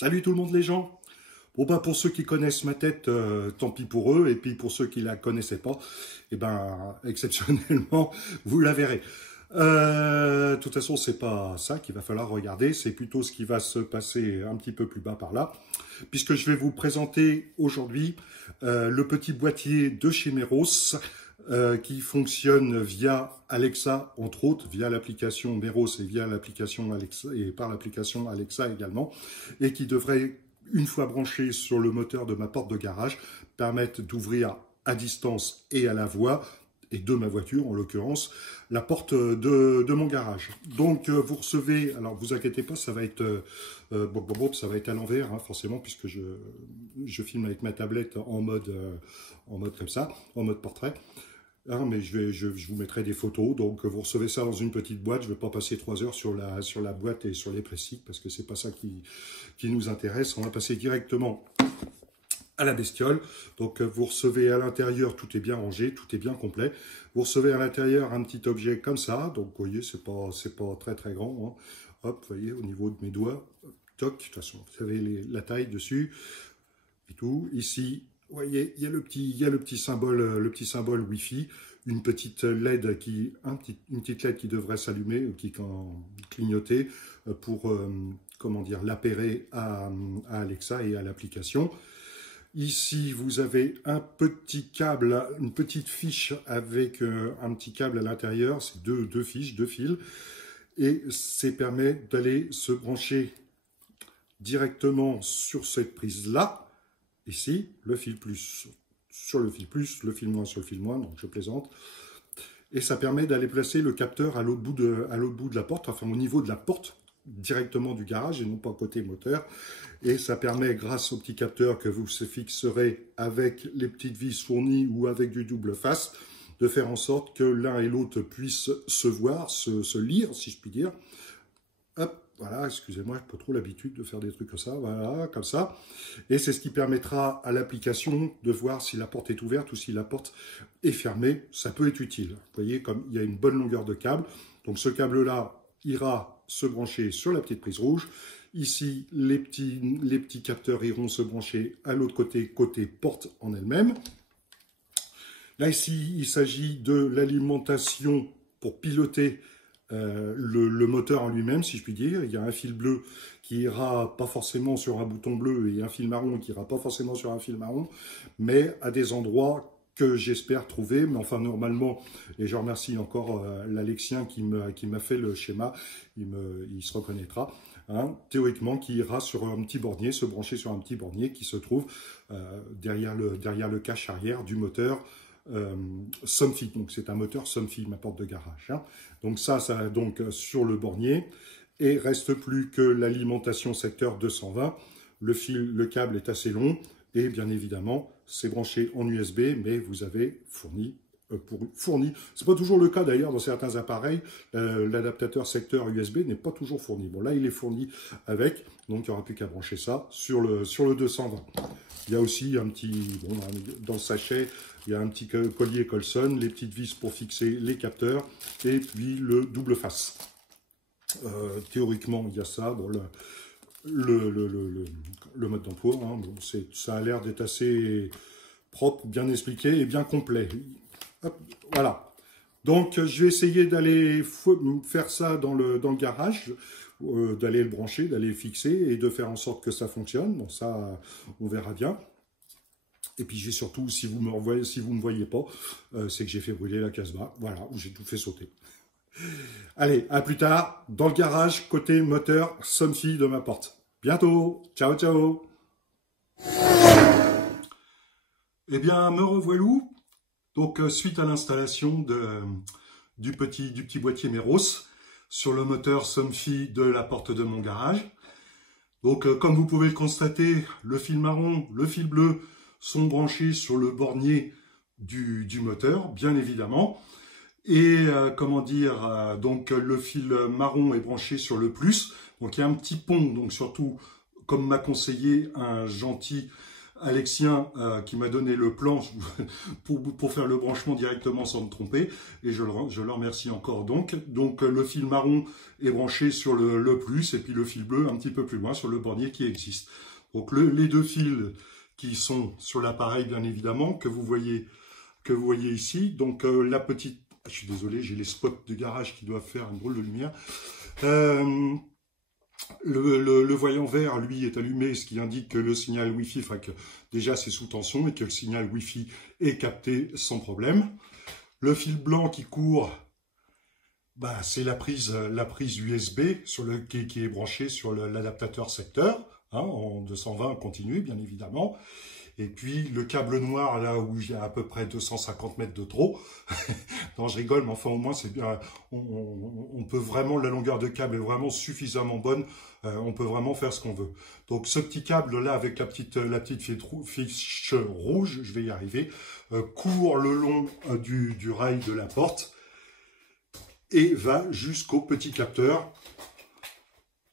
Salut tout le monde les gens. Bon bah pour ceux qui connaissent ma tête, tant pis pour eux, et puis pour ceux qui la connaissaient pas, eh ben exceptionnellement vous la verrez. De toute façon c'est pas ça qu'il va falloir regarder, c'est plutôt ce qui va se passer un petit peu plus bas par là, puisque je vais vous présenter aujourd'hui le petit boîtier de chez Meros. Qui fonctionne via Alexa, entre autres, via l'application Meros et via l'application Alexa et par l'application Alexa également, et qui devrait, une fois branché sur le moteur de ma porte de garage, permettre d'ouvrir à distance et à la voix, et de ma voiture en l'occurrence, la porte de mon garage. Donc vous recevez, alors vous inquiétez pas, ça va être ça va être à l'envers, hein, forcément, puisque je filme avec ma tablette en mode comme ça, en mode portrait. Hein, mais je vous mettrai des photos, donc vous recevez ça dans une petite boîte. Je ne vais pas passer 3 heures sur la boîte et sur les précis, parce que c'est pas ça qui nous intéresse. On va passer directement à la bestiole. Donc vous recevez à l'intérieur, tout est bien rangé, tout est bien complet. Vous recevez à l'intérieur un petit objet comme ça, donc vous voyez, c'est pas très très grand. Hein. Hop, vous voyez, au niveau de mes doigts, toc, de toute façon, vous savez la taille dessus, et tout. Ici, vous voyez, il y a le petit symbole Wi-Fi, une petite LED une petite LED qui devrait s'allumer ou qui clignoter pour comment dire, l'appairer à Alexa et à l'application. Ici, vous avez un petit câble, une petite fiche avec un petit câble à l'intérieur, c'est deux fiches, deux fils, et ça permet d'aller se brancher directement sur cette prise-là. Ici, le fil plus sur le fil plus, le fil moins sur le fil moins, donc je plaisante. Et ça permet d'aller placer le capteur à l'autre bout de la porte, enfin au niveau de la porte, directement du garage et non pas côté moteur. Et ça permet, grâce au petit capteur que vous fixerez avec les petites vis fournies ou avec du double face, de faire en sorte que l'un et l'autre puissent se voir, se lire, si je puis dire. Hop. Voilà, excusez-moi, j'ai pas trop l'habitude de faire des trucs comme ça, voilà, comme ça. Et c'est ce qui permettra à l'application de voir si la porte est ouverte ou si la porte est fermée. Ça peut être utile. Vous voyez, comme il y a une bonne longueur de câble. Donc ce câble-là ira se brancher sur la petite prise rouge. Ici, les petits capteurs iront se brancher à l'autre côté, côté porte en elle-même. Là, ici, il s'agit de l'alimentation pour piloter le moteur en lui-même, si je puis dire. Il y a un fil bleu qui ira pas forcément sur un bouton bleu et un fil marron qui ira pas forcément sur un fil marron, mais à des endroits que j'espère trouver. Mais enfin, normalement, et je remercie encore l'Alexien qui m'a fait le schéma, il se reconnaîtra. Hein, théoriquement, qui ira sur un petit bornier, se brancher sur un petit bornier qui se trouve derrière le cache arrière du moteur Somfy. Donc c'est un moteur Somfy, ma porte de garage. Hein. Donc ça donc sur le bornier, et reste plus que l'alimentation secteur 220. Le câble est assez long, et bien évidemment, c'est branché en USB, mais vous avez fourni, c'est pas toujours le cas d'ailleurs dans certains appareils, l'adaptateur secteur USB n'est pas toujours fourni. Bon là il est fourni avec, donc il n'y aura plus qu'à brancher ça sur le 220. Il y a aussi un petit, bon, dans le sachet, il y a un petit collier Colson, les petites vis pour fixer les capteurs, et puis le double face. Théoriquement il y a ça, bon, le mode d'emploi, hein, bon, ça a l'air d'être assez propre, bien expliqué et bien complet. Hop, voilà. Donc, je vais essayer d'aller faire ça dans le garage, d'aller le brancher, d'aller le fixer et de faire en sorte que ça fonctionne. Bon, ça, on verra bien. Et puis, j'ai surtout, si vous me voyez pas, c'est que j'ai fait brûler la Casbah. Voilà, j'ai tout fait sauter. Allez, à plus tard, dans le garage, côté moteur Somfy de ma porte. Bientôt. Ciao, ciao. Eh bien, me revoilà. Donc, suite à l'installation du petit boîtier Meros sur le moteur Somfy de la porte de mon garage. Donc, comme vous pouvez le constater, le fil marron, le fil bleu sont branchés sur le bornier du moteur, bien évidemment. Et, comment dire, donc le fil marron est branché sur le plus. Donc, il y a un petit pont, donc surtout, comme m'a conseillé un gentil Alexien qui m'a donné le plan pour faire le branchement directement sans me tromper, et je le remercie encore donc. Donc le fil marron est branché sur le plus, et puis le fil bleu un petit peu plus loin sur le bornier qui existe. Donc les deux fils qui sont sur l'appareil bien évidemment, que vous voyez ici. Donc la petite, je suis désolé, j'ai les spots de garage qui doivent faire un drôle de lumière. Le voyant vert, lui, est allumé, ce qui indique que le signal Wi-Fi, enfin que déjà c'est sous tension et que le signal Wi-Fi est capté sans problème. Le fil blanc qui court, bah, c'est la prise USB qui est branchée sur l'adaptateur secteur, hein, en 220 continu, bien évidemment. Et puis le câble noir, là où il y a à peu près 250 mètres de trop. Non, je rigole, mais enfin au moins c'est bien. On peut vraiment, la longueur de câble est vraiment suffisamment bonne. On peut vraiment faire ce qu'on veut. Donc ce petit câble là avec la petite fiche rouge, je vais y arriver, court le long du rail de la porte et va jusqu'au petit capteur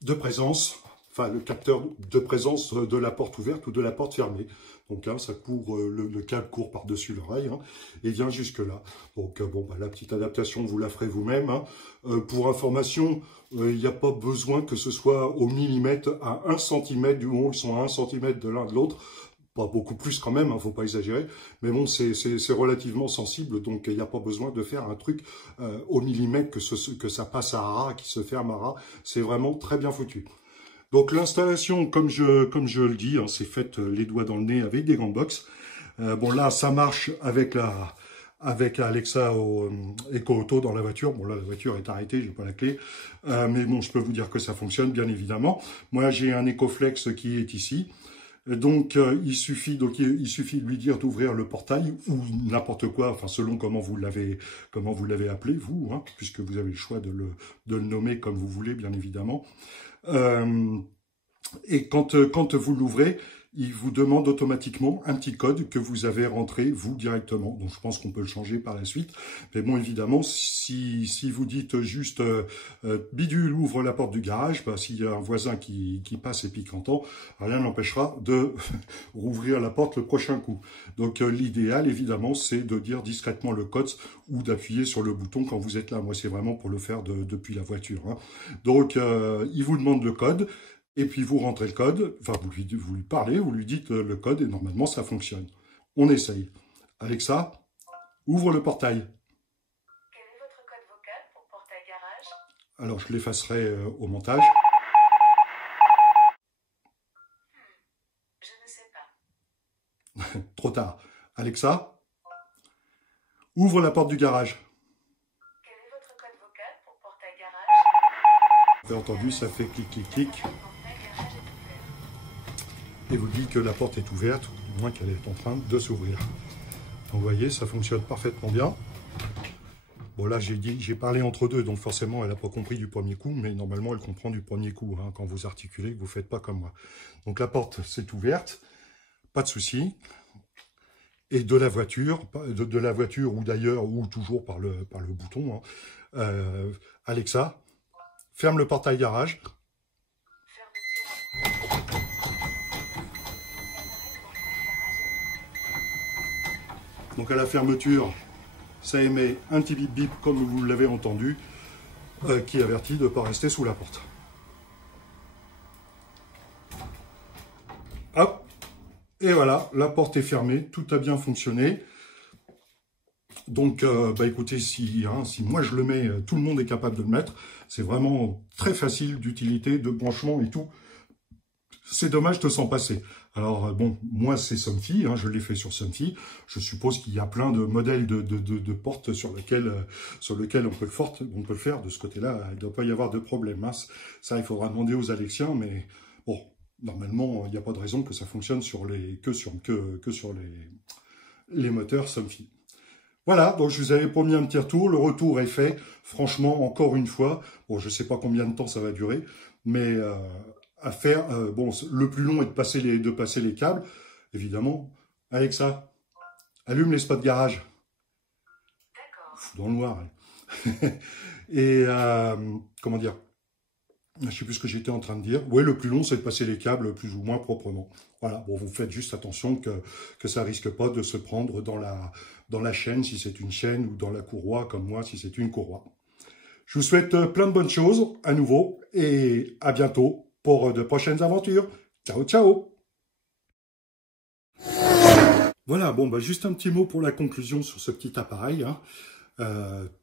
de présence. Enfin, le capteur de présence de la porte ouverte ou de la porte fermée. Donc là, ça court, le câble court par-dessus l'oreille, hein, et vient jusque-là. Donc bon, bah, la petite adaptation, vous la ferez vous-même. Hein. Pour information, il n'y a pas besoin que ce soit au millimètre, à 1 cm, du moment où ils sont à 1 cm de l'un de l'autre. Pas beaucoup plus quand même, hein, faut pas exagérer. Mais bon, c'est relativement sensible, donc il n'y a pas besoin de faire un truc au millimètre, que ça passe à ras, qui se ferme à ras. C'est vraiment très bien foutu. Donc l'installation, comme je le dis, hein, c'est faite les doigts dans le nez avec des grandes box. Bon là, ça marche avec Alexa Echo Auto dans la voiture. Bon là, la voiture est arrêtée, j'ai pas la clé, mais bon, je peux vous dire que ça fonctionne bien évidemment. Moi, j'ai un EcoFlex qui est ici. Donc il suffit de lui dire d'ouvrir le portail ou n'importe quoi, enfin selon comment vous l'avez appelé vous, hein, puisque vous avez le choix de le nommer comme vous voulez, bien évidemment. Et quand vous l'ouvrez, il vous demande automatiquement un petit code que vous avez rentré, vous, directement. Donc, je pense qu'on peut le changer par la suite. Mais bon, évidemment, si vous dites juste bidule ouvre la porte du garage, bah, s'il y a un voisin qui passe et puis qui entend, rien n'empêchera de rouvrir la porte le prochain coup. Donc, l'idéal, évidemment, c'est de dire discrètement le code ou d'appuyer sur le bouton quand vous êtes là. Moi, c'est vraiment pour le faire depuis la voiture. Hein. Donc, il vous demande le code. Et puis vous rentrez le code, enfin vous lui parlez, vous lui dites le code et normalement ça fonctionne. On essaye. Alexa, ouvre le portail. Quel est votre code vocal pour portail garage? Alors je l'effacerai au montage. Je ne sais pas. Trop tard. Alexa, ouvre la porte du garage. Quel est votre code vocal pour portail garage? Vous avez entendu, ça fait clic, clic, clic. Et vous dit que la porte est ouverte, ou du moins qu'elle est en train de s'ouvrir. Donc vous voyez, ça fonctionne parfaitement bien. Bon là, j'ai parlé entre deux, donc forcément, elle n'a pas compris du premier coup, mais normalement, elle comprend du premier coup, hein, quand vous articulez, que vous ne faites pas comme moi. Donc la porte, c'est ouverte, pas de souci. Et de la voiture ou d'ailleurs, ou toujours par le bouton, hein, Alexa, ferme le portail garage. Donc à la fermeture, ça émet un petit bip bip comme vous l'avez entendu, qui avertit de ne pas rester sous la porte. Hop, et voilà, la porte est fermée, tout a bien fonctionné. Donc, bah écoutez, si moi je le mets, tout le monde est capable de le mettre. C'est vraiment très facile d'utilité, de branchement et tout. C'est dommage de s'en passer. Alors bon, moi c'est Somfy, hein, je l'ai fait sur Somfy. Je suppose qu'il y a plein de modèles de portes sur lesquelles on peut le faire. De ce côté-là, il ne doit pas y avoir de problème. Hein. Ça, il faudra demander aux Alexiens, mais bon, normalement, il n'y a pas de raison que ça fonctionne que sur les moteurs Somfy. Voilà, donc je vous avais promis un petit retour. Le retour est fait. Franchement, encore une fois, bon, je ne sais pas combien de temps ça va durer, mais à faire. Bon, le plus long est de passer les câbles, évidemment. Alexa, allume les spots garage. D'accord. Dans le noir. Et comment dire? Je sais plus ce que j'étais en train de dire. Oui, le plus long, c'est de passer les câbles plus ou moins proprement. Voilà, bon, vous faites juste attention que ça risque pas de se prendre dans la chaîne, si c'est une chaîne, ou dans la courroie, comme moi, si c'est une courroie. Je vous souhaite plein de bonnes choses, à nouveau, et à bientôt pour de prochaines aventures. Ciao, ciao! Voilà, bon, bah, juste un petit mot pour la conclusion sur ce petit appareil, hein.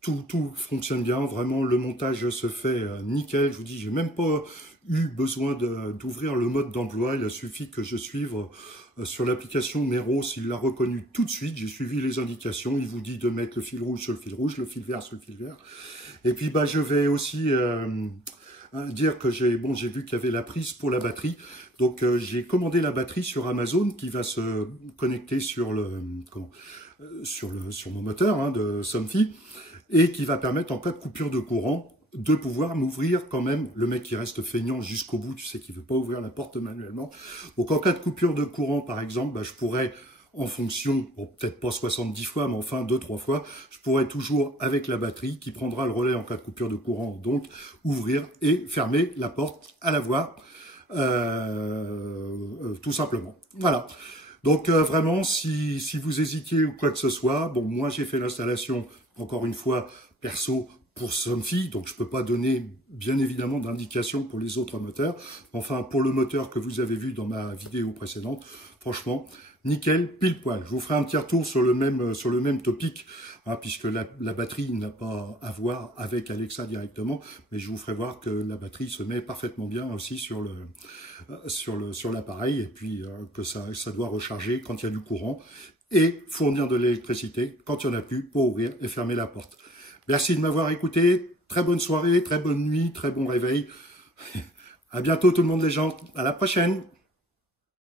Tout fonctionne bien, vraiment le montage se fait nickel. Je vous dis, j'ai même pas eu besoin d'ouvrir le mode d'emploi. Il a suffi que je suive sur l'application Meros, il l'a reconnu tout de suite. J'ai suivi les indications. Il vous dit de mettre le fil rouge sur le fil rouge, le fil vert sur le fil vert. Et puis bah je vais aussi dire que j'ai vu qu'il y avait la prise pour la batterie. Donc j'ai commandé la batterie sur Amazon qui va se connecter sur sur mon moteur hein, de Somfy et qui va permettre en cas de coupure de courant de pouvoir m'ouvrir quand même, le mec qui reste feignant jusqu'au bout, tu sais qu'il ne veut pas ouvrir la porte manuellement. Donc en cas de coupure de courant par exemple, bah, je pourrais en fonction, bon, peut-être pas 70 fois, mais enfin 2-3 fois, je pourrais toujours avec la batterie qui prendra le relais en cas de coupure de courant, donc ouvrir et fermer la porte à la voix, tout simplement. Voilà. Donc vraiment, si vous hésitiez ou quoi que ce soit, bon, moi j'ai fait l'installation, encore une fois, perso pour Somfy, donc je ne peux pas donner bien évidemment d'indication pour les autres moteurs. Enfin, pour le moteur que vous avez vu dans ma vidéo précédente, franchement, nickel, pile poil. Je vous ferai un petit retour sur le même topic, hein, puisque la batterie n'a pas à voir avec Alexa directement, mais je vous ferai voir que la batterie se met parfaitement bien aussi sur l'appareil, et puis que ça doit recharger quand il y a du courant, et fournir de l'électricité quand il n'y en a plus pour ouvrir et fermer la porte. Merci de m'avoir écouté, très bonne soirée, très bonne nuit, très bon réveil. À bientôt tout le monde les gens, à la prochaine.